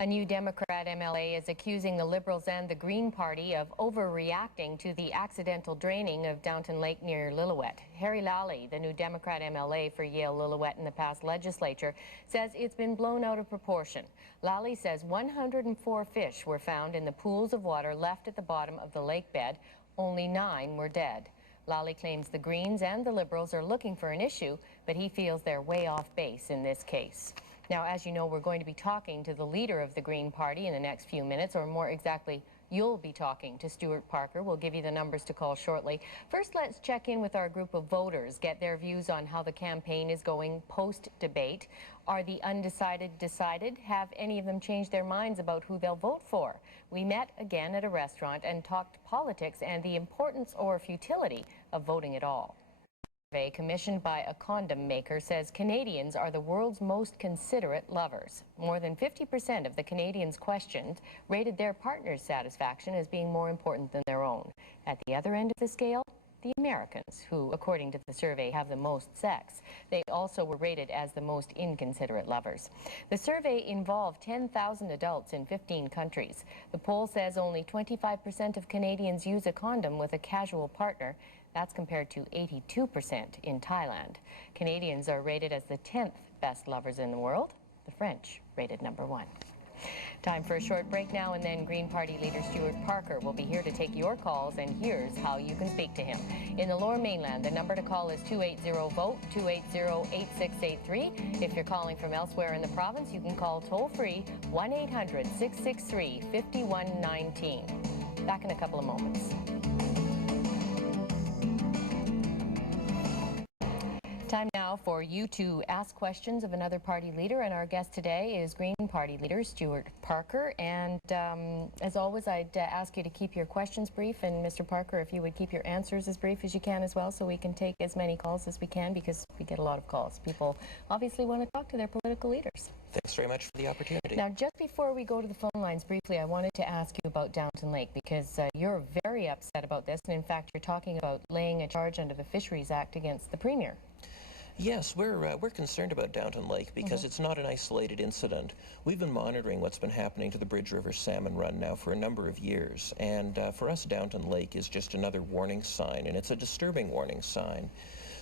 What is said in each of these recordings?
A new Democrat MLA is accusing the Liberals and the Green Party of overreacting to the accidental draining of Downton Lake near Lillooet. Harry Lally, the new Democrat MLA for Yale-Lillooet in the past legislature, says it's been blown out of proportion. Lally says 104 fish were found in the pools of water left at the bottom of the lake bed. Only 9 were dead. Lally claims the Greens and the Liberals are looking for an issue, but he feels they're way off base in this case. Now, as you know, we're going to be talking to the leader of the Green Party in the next few minutes, or more exactly, you'll be talking to Stuart Parker. We'll give you the numbers to call shortly. First, let's check in with our group of voters, get their views on how the campaign is going post-debate. Are the undecided decided? Have any of them changed their minds about who they'll vote for? We met again at a restaurant and talked politics and the importance or futility of voting at all. A survey commissioned by a condom maker says Canadians are the world's most considerate lovers. More than 50% of the Canadians questioned rated their partner's satisfaction as being more important than their own. At the other end of the scale, the Americans, who, according to the survey, have the most sex. They also were rated as the most inconsiderate lovers. The survey involved 10,000 adults in 15 countries. The poll says only 25% of Canadians use a condom with a casual partner. That's compared to 82% in Thailand. Canadians are rated as the 10th best lovers in the world. The French rated number 1. Time for a short break now, and then Green Party leader Stuart Parker will be here to take your calls, and here's how you can speak to him. In the Lower Mainland, the number to call is 280-VOTE, 280-8683. If you're calling from elsewhere in the province, you can call toll-free 1-800-663-5119. Back in a couple of moments. Time now for you to ask questions of another party leader, and our guest today is Green Party leader Stuart Parker. And as always, I'd ask you to keep your questions brief, and Mr. Parker, if you would keep your answers as brief as you can as well, so we can take as many calls as we can, because we get a lot of calls. People obviously want to talk to their political leaders. Thanks very much for the opportunity. Now, just before we go to the phone lines briefly, I wanted to ask you about Downton Lake, because you're very upset about this, and in fact, you're talking about laying a charge under the Fisheries Act against the Premier. Yes, we're concerned about Downton Lake because it's not an isolated incident. We've been monitoring what's been happening to the Bridge River salmon run now for a number of years, and for us, Downton Lake is just another warning sign, and it's a disturbing warning sign.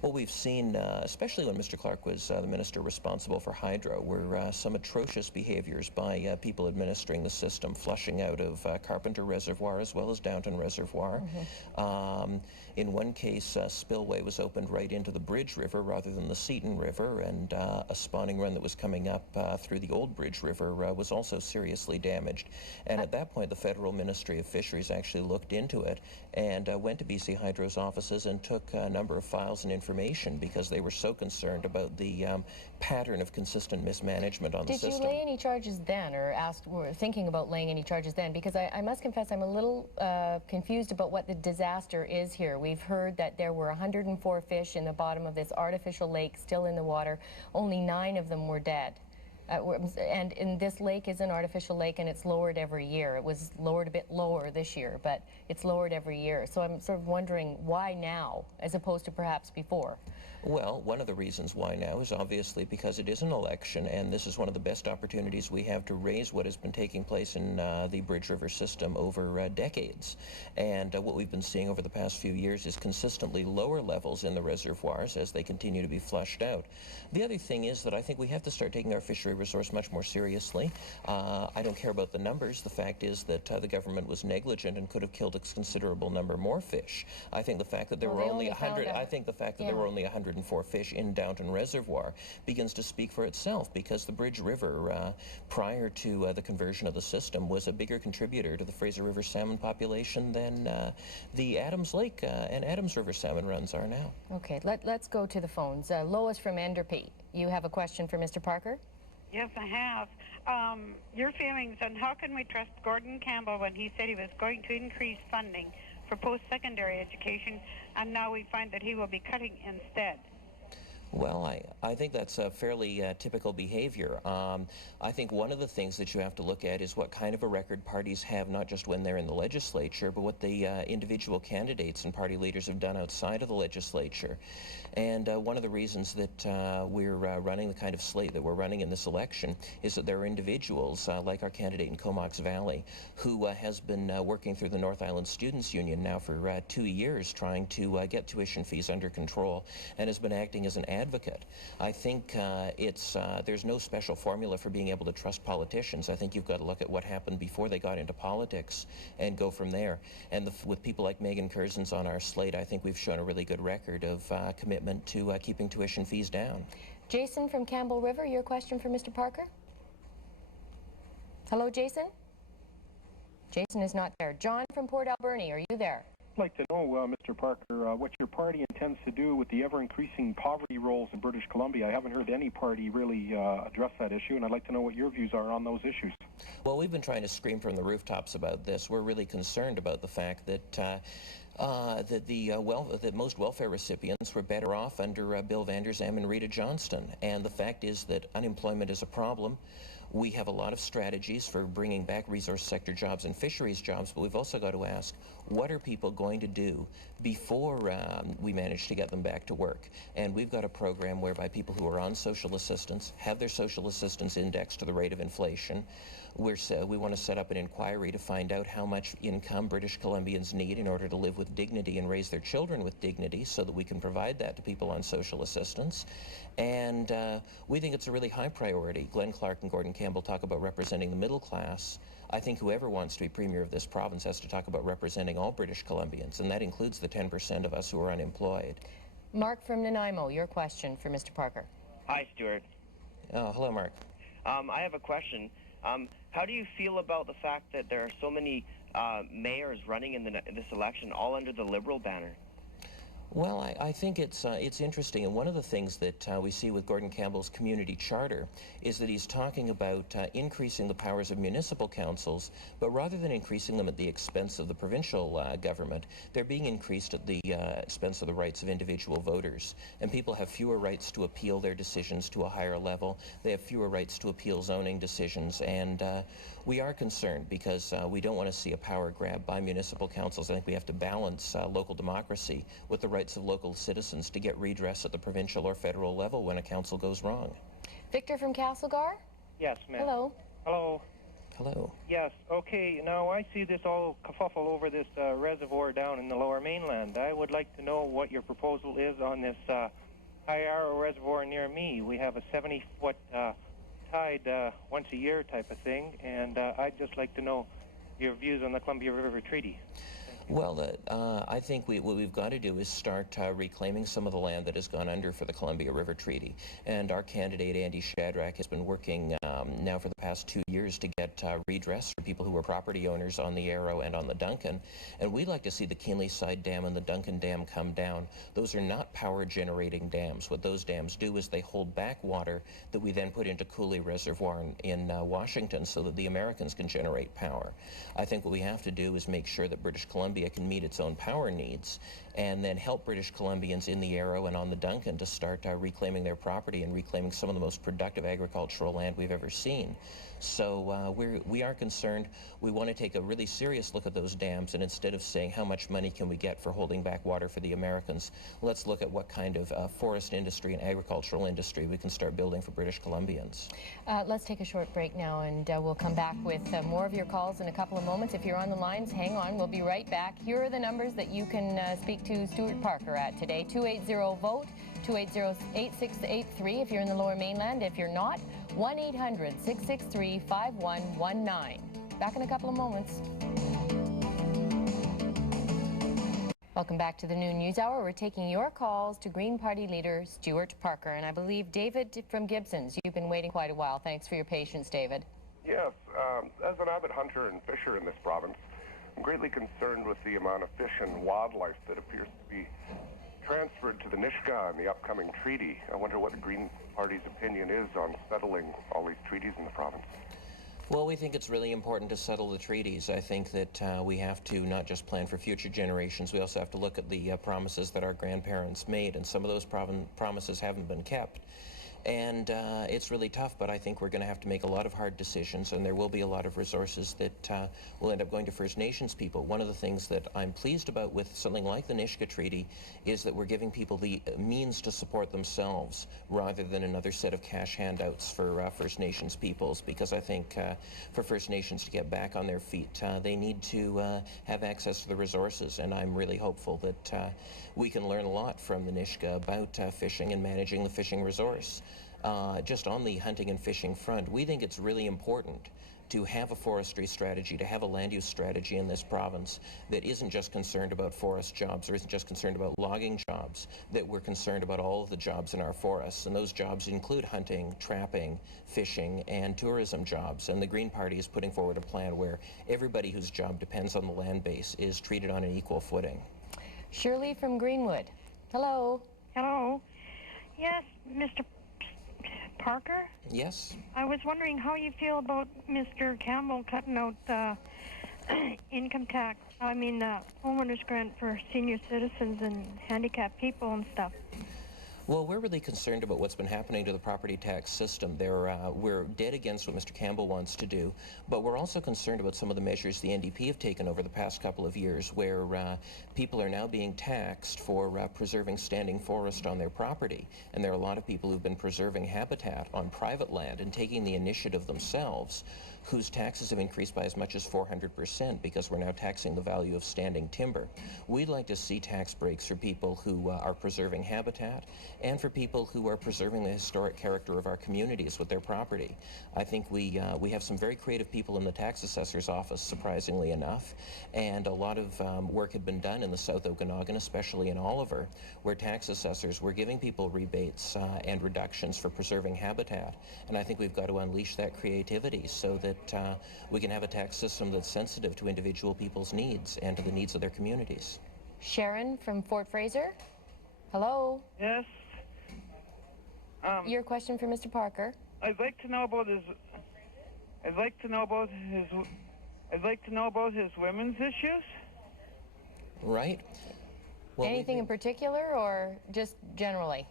What we've seen, especially when Mr. Clark was the minister responsible for hydro, were some atrocious behaviors by people administering the system, flushing out of Carpenter Reservoir as well as Downton Reservoir. In one case, a spillway was opened right into the Bridge River rather than the Seton River, and a spawning run that was coming up through the old Bridge River was also seriously damaged. And at that point, the Federal Ministry of Fisheries actually looked into it and went to BC Hydro's offices and took a number of files and information because they were so concerned about the pattern of consistent mismanagement on the system. Did you lay any charges then, or were thinking about laying any charges then? Because I must confess I'm a little confused about what the disaster is here. We've heard that there were 104 fish in the bottom of this artificial lake still in the water. Only 9 of them were dead. And this lake is an artificial lake, and it's lowered every year. It was lowered a bit lower this year, but it's lowered every year. So I'm sort of wondering why now, as opposed to perhaps before? Well, one of the reasons why now is obviously because it is an election, and this is one of the best opportunities we have to raise what has been taking place in the Bridge River system over decades. And what we've been seeing over the past few years is consistently lower levels in the reservoirs as they continue to be flushed out. The other thing is that I think we have to start taking our fishery resource much more seriously. I don't care about the numbers. The fact is that the government was negligent and could have killed a considerable number more fish. I think the fact that there were only 100, I think the fact that there were only 104 fish in Downton Reservoir begins to speak for itself, because the Bridge River, prior to the conversion of the system, was a bigger contributor to the Fraser River salmon population than the Adams Lake and Adams River salmon runs are now. Okay, let's go to the phones. Lois from Enderby, you have a question for Mr. Parker? Yes, I have. Your feelings on how can we trust Gordon Campbell when he said he was going to increase funding for post-secondary education, and now we find that he will be cutting instead? Well, I think that's a fairly typical behavior. I think one of the things that you have to look at is what kind of a record parties have, not just when they're in the legislature, but what the individual candidates and party leaders have done outside of the legislature. And one of the reasons that we're running the kind of slate that we're running in this election is that there are individuals, like our candidate in Comox Valley, who has been working through the North Island Students' Union now for 2 years, trying to get tuition fees under control, and has been acting as an advocate. I think there's no special formula for being able to trust politicians. I think you've got to look at what happened before they got into politics and go from there. And with people like Megan Curzons on our slate, I think we've shown a really good record of commitment to keeping tuition fees down. Jason from Campbell River, your question for Mr. Parker? Hello, Jason? Jason is not there. John from Port Alberni, are you there? I'd like to know, Mr. Parker, what your party intends to do with the ever-increasing poverty rolls in British Columbia. I haven't heard any party really address that issue, and I'd like to know what your views are on those issues. Well, we've been trying to scream from the rooftops about this. We're really concerned about the fact that that most welfare recipients were better off under Bill Vander Zalm and Rita Johnston. And the fact is that unemployment is a problem. We have a lot of strategies for bringing back resource sector jobs and fisheries jobs, but we've also got to ask, what are people going to do before we manage to get them back to work? And we've got a program whereby people who are on social assistance have their social assistance indexed to the rate of inflation. We want to set up an inquiry to find out how much income British Columbians need in order to live with dignity and raise their children with dignity, so that we can provide that to people on social assistance. And we think it's a really high priority. Glenn Clark and Gordon Campbell talk about representing the middle class. I think whoever wants to be Premier of this province has to talk about representing all British Columbians, and that includes the 10% of us who are unemployed. Mark from Nanaimo, your question for Mr. Parker. Hi, Stuart. Oh, hello, Mark. I have a question. How do you feel about the fact that there are so many mayors running in this election, all under the Liberal banner? Well, I think it's interesting, and one of the things that we see with Gordon Campbell's community charter is that he's talking about increasing the powers of municipal councils, but rather than increasing them at the expense of the provincial government, they're being increased at the expense of the rights of individual voters. And people have fewer rights to appeal their decisions to a higher level. They have fewer rights to appeal zoning decisions, and we are concerned because we don't want to see a power grab by municipal councils. I think we have to balance local democracy with the rights of local citizens to get redress at the provincial or federal level when a council goes wrong. Victor from Castlegar? Yes, ma'am. Hello. Hello. Hello. Yes, okay. Now, I see this all kerfuffle over this reservoir down in the Lower Mainland. I would like to know what your proposal is on this High Arrow Reservoir near me. We have a 70-foot tide once a year type of thing, and I'd just like to know your views on the Columbia River Treaty. Well, I think what we've got to do is start reclaiming some of the land that has gone under for the Columbia River Treaty. And our candidate, Andy Shadrack, has been working now for the past 2 years to get redress for people who were property owners on the Arrow and on the Duncan. And we'd like to see the Kinley Side Dam and the Duncan Dam come down. Those are not power-generating dams. What those dams do is they hold back water that we then put into Cooley Reservoir in Washington so that the Americans can generate power. I think what we have to do is make sure that British Columbia can meet its own power needs, and then help British Columbians in the Arrow and on the Duncan to start reclaiming their property and reclaiming some of the most productive agricultural land we've ever seen. So we are concerned. We want to take a really serious look at those dams, and instead of saying how much money can we get for holding back water for the Americans, let's look at what kind of forest industry and agricultural industry we can start building for British Columbians. Let's take a short break now, and we'll come back with more of your calls in a couple of moments. If you're on the lines, hang on. We'll be right back. Here are the numbers that you can speak to Stuart Parker at today. 280-VOTE, 280-8683 if you're in the Lower Mainland. If you're not, 1-800-663-5119. Back in a couple of moments. Welcome back to the Noon News Hour. We're taking your calls to Green Party leader Stuart Parker. And I believe David from Gibsons, you've been waiting quite a while. Thanks for your patience, David. Yes, as an avid hunter and fisher in this province, I'm greatly concerned with the amount of fish and wildlife that appears to be transferred to the Nisga'a in the upcoming treaty. I wonder what the Green Party's opinion is on settling all these treaties in the province. Well, we think it's really important to settle the treaties. I think that we have to not just plan for future generations, we also have to look at the promises that our grandparents made, and some of those promises haven't been kept. And it's really tough, but I think we're going to have to make a lot of hard decisions, and there will be a lot of resources that will end up going to First Nations people. One of the things that I'm pleased about with something like the Nisga'a Treaty is that we're giving people the means to support themselves rather than another set of cash handouts for First Nations peoples, because I think for First Nations to get back on their feet, they need to have access to the resources, and I'm really hopeful that we can learn a lot from the Nisga'a about fishing and managing the fishing resource. Just on the hunting and fishing front, we think it's really important to have a forestry strategy, to have a land use strategy in this province that isn't just concerned about forest jobs or isn't just concerned about logging jobs, that we're concerned about all of the jobs in our forests. And those jobs include hunting, trapping, fishing, and tourism jobs. And the Green Party is putting forward a plan where everybody whose job depends on the land base is treated on an equal footing. Shirley from Greenwood. Hello. Hello. Yes, Mr. Parker? Yes? I was wondering how you feel about Mr. Campbell cutting out the income tax, homeowner's grant for senior citizens and handicapped people and stuff. Well, we're really concerned about what's been happening to the property tax system. We're dead against what Mr. Campbell wants to do, but we're also concerned about some of the measures the NDP have taken over the past couple of years, where people are now being taxed for preserving standing forest on their property. And there are a lot of people who've been preserving habitat on private land and taking the initiative themselves, whose taxes have increased by as much as 400% because we're now taxing the value of standing timber. We'd like to see tax breaks for people who are preserving habitat and for people who are preserving the historic character of our communities with their property. I think we have some very creative people in the tax assessor's office, surprisingly enough, and a lot of work had been done in the South Okanagan, especially in Oliver, where tax assessors were giving people rebates and reductions for preserving habitat. And I think we've got to unleash that creativity so that we can have a tax system that's sensitive to individual people's needs and to the needs of their communities. Sharon from Fort Fraser. Hello. Yes. Your question for Mr. Parker. I'd like to know about his women's issues. Right. Well, Anything in particular or just generally?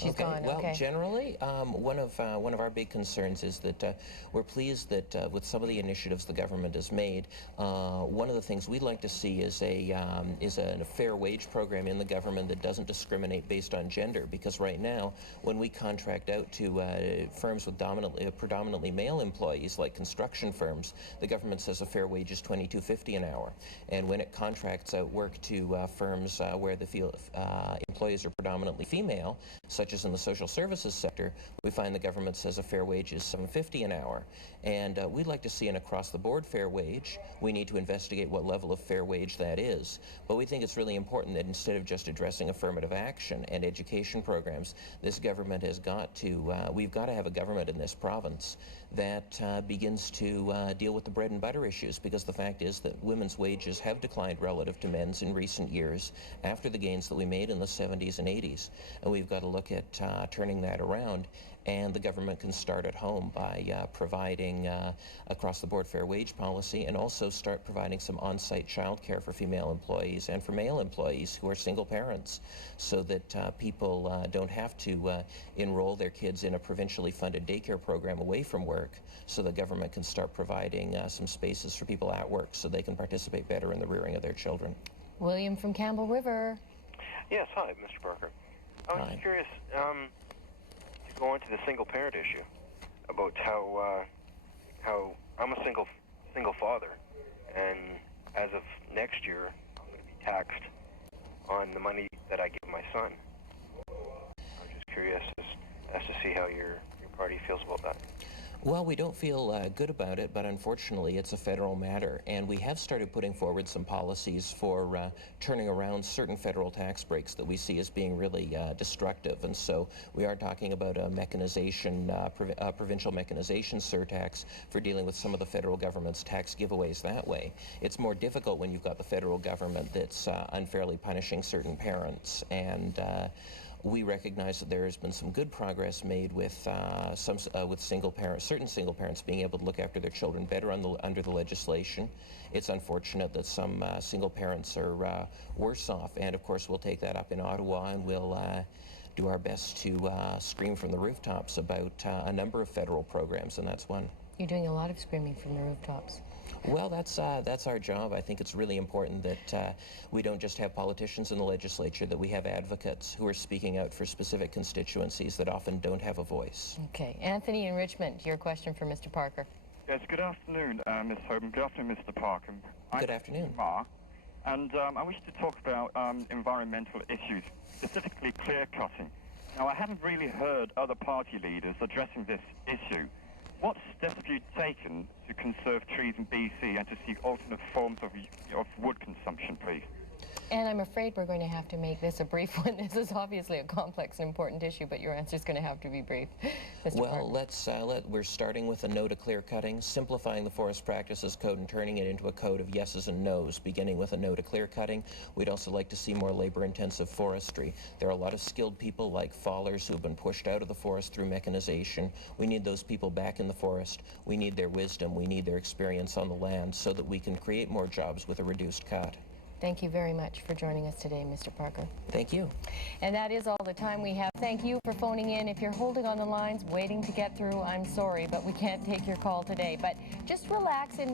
She's gone. Well, okay. generally, one of our big concerns is that we're pleased that with some of the initiatives the government has made, one of the things we'd like to see is a fair wage program in the government that doesn't discriminate based on gender. Because right now, when we contract out to firms with predominantly male employees, like construction firms, the government says a fair wage is $22.50 an hour. And when it contracts out work to firms where the employees are predominantly female, such as in the social services sector, we find the government says a fair wage is $7.50 an hour. And we'd like to see an across-the-board fair wage. We need to investigate what level of fair wage that is. But we think it's really important that instead of just addressing affirmative action and education programs, this government has got to, we've got to have a government in this province that begins to deal with the bread and butter issues, because the fact is that women's wages have declined relative to men's in recent years after the gains that we made in the 70s and 80s. And we've got to look at turning that around, and the government can start at home by providing across-the-board fair wage policy, and also start providing some on-site childcare for female employees and for male employees who are single parents, so that people don't have to enroll their kids in a provincially funded daycare program away from work, so the government can start providing some spaces for people at work so they can participate better in the rearing of their children. William from Campbell River. Yes, hi, Mr. Parker. I was just curious to go into the single parent issue about how I'm a single father, and as of next year, I'm going to be taxed on the money that I give my son. I'm just curious as to see how your party feels about that. Well, we don't feel good about it, but unfortunately it's a federal matter, and we have started putting forward some policies for turning around certain federal tax breaks that we see as being really destructive. And so we are talking about a mechanization, provincial mechanization surtax for dealing with some of the federal government's tax giveaways that way. It's more difficult when you've got the federal government that's unfairly punishing certain parents and we recognize that there has been some good progress made with certain single parents being able to look after their children better under the legislation. It's unfortunate that some single parents are worse off, and of course we'll take that up in Ottawa, and we'll do our best to scream from the rooftops about a number of federal programs, and that's one. You're doing a lot of screaming from the rooftops. Well, that's our job. I think it's really important that we don't just have politicians in the legislature, that we have advocates who are speaking out for specific constituencies that often don't have a voice. Okay. Anthony in Richmond, your question for Mr. Parker. Yes, good afternoon, Ms. Hoban. Good afternoon, Mr. Parker. Good afternoon. And I wish to talk about environmental issues, specifically clear-cutting. Now, I haven't really heard other party leaders addressing this issue. What steps have you taken to conserve trees in BC and to seek alternate forms of wood consumption, please? And I'm afraid we're going to have to make this a brief one. This is obviously a complex and important issue, but your answer is going to have to be brief. Mr. Well, Parker. we're starting with a no to clear cutting, simplifying the Forest Practices Code and turning it into a code of yeses and nos, beginning with a no to clear cutting. We'd also like to see more labor-intensive forestry. There are a lot of skilled people like fallers who have been pushed out of the forest through mechanization. We need those people back in the forest. We need their wisdom. We need their experience on the land so that we can create more jobs with a reduced cut. Thank you very much for joining us today, Mr. Parker. Thank you. And that is all the time we have. Thank you for phoning in. If you're holding on the lines, waiting to get through, I'm sorry, but we can't take your call today. But just relax and